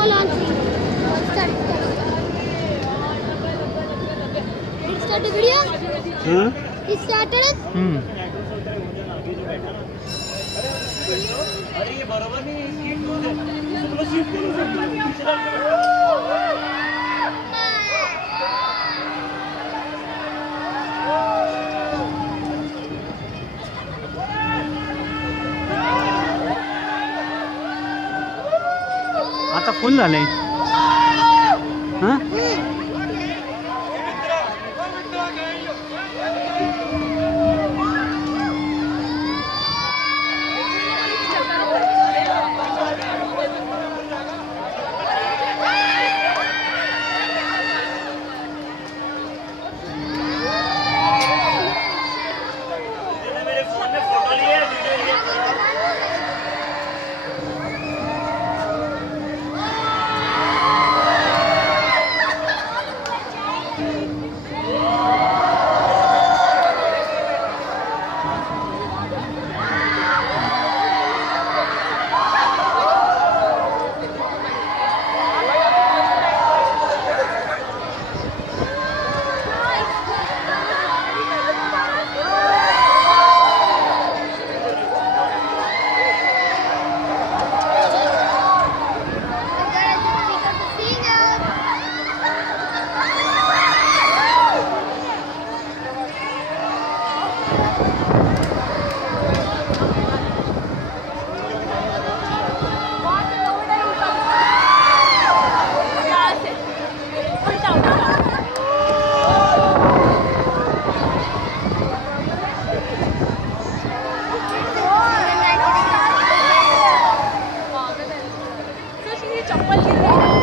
Fall on scene. Start. It started video? It started? अरे ये बराबर नहीं सीट दो दे चलो सीट दे आता फुल झाले हां चप्पल गिर गई